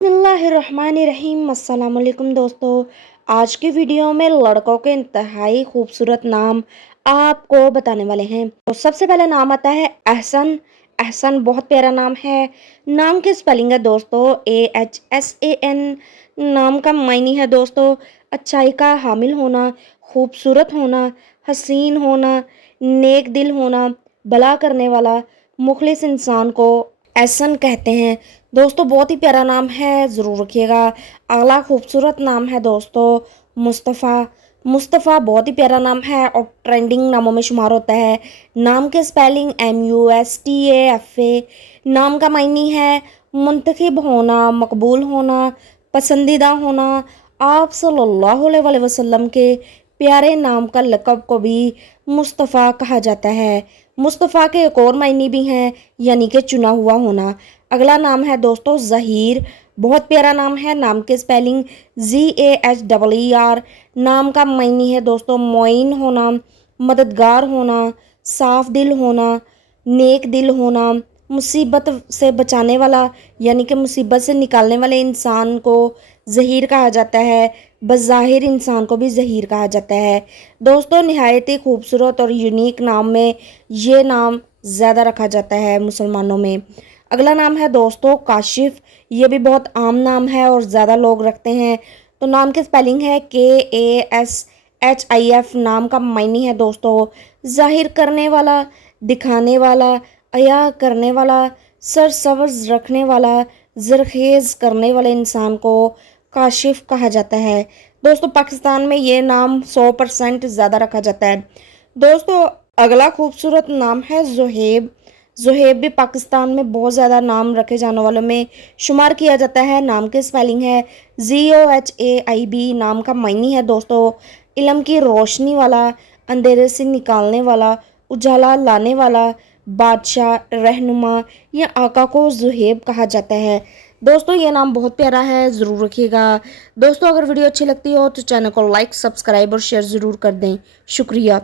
बिस्मिल्लाहिर्रहमानिर्रहीम। अस्सलाम वालेकुम दोस्तों, आज की वीडियो में लड़कों के इंतहाई खूबसूरत नाम आपको बताने वाले हैं। तो सबसे पहले नाम आता है एहसन। एहसन बहुत प्यारा नाम है। नाम की स्पेलिंग है दोस्तों AHSAN। नाम का मायने है दोस्तों अच्छाई का हामिल होना, खूबसूरत होना, हसीन होना, नेक दिल होना, भला करने वाला, मुखलिस इंसान को एहसन कहते हैं। दोस्तों बहुत ही प्यारा नाम है, ज़रूर रखिएगा। अगला खूबसूरत नाम है दोस्तों मुस्तफ़ा। मुस्तफ़ा बहुत ही प्यारा नाम है और ट्रेंडिंग नामों में शुमार होता है। नाम के स्पेलिंग MUSTAFA। नाम का मायने है मुंतखब होना, मकबूल होना, पसंदीदा होना। आप सल्लल्लाहु अलैहि वसल्लम के प्यारे नाम का लक़ब को भी मुस्तफ़ा कहा जाता है। मुस्तफ़ा के एक और मायने भी हैं, यानी कि चुना हुआ होना। अगला नाम है दोस्तों ज़हीर। बहुत प्यारा नाम है। नाम के स्पेलिंग ZAHER। नाम का मायने है दोस्तों मोइन होना, मददगार होना, साफ दिल होना, नेक दिल होना, मुसीबत से बचाने वाला, यानी कि मुसीबत से निकालने वाले इंसान को ज़हीर कहा जाता है। बज़ाहिर इंसान को भी ज़हीर कहा जाता है। दोस्तों नहायत ही खूबसूरत और यूनिक नाम में ये नाम ज़्यादा रखा जाता है मुसलमानों में। अगला नाम है दोस्तों काशिफ। ये भी बहुत आम नाम है और ज़्यादा लोग रखते हैं। तो नाम की स्पेलिंग है KASHIF। नाम का मायने है दोस्तों ज़ाहिर करने वाला, दिखाने वाला, अया करने वाला, सरसब्ज़ रखने वाला, ज़रखेज़ करने वाले इंसान को काशिफ कहा जाता है। दोस्तों पाकिस्तान में ये नाम 100% ज़्यादा रखा जाता है। दोस्तों अगला खूबसूरत नाम है ज़ुहैब। ज़ुहैब भी पाकिस्तान में बहुत ज़्यादा नाम रखे जाने वालों में शुमार किया जाता है। नाम की स्पेलिंग है ZOHAIB। नाम का मायने है दोस्तों इल्म की रोशनी वाला, अंधेरे से निकालने वाला, उजाला लाने वाला, बादशाह, रहनुमा या आका को ज़ुहैब कहा जाता है। दोस्तों ये नाम बहुत प्यारा है, ज़रूर रखिएगा। दोस्तों अगर वीडियो अच्छी लगती हो तो चैनल को लाइक, सब्सक्राइब और शेयर ज़रूर कर दें। शुक्रिया।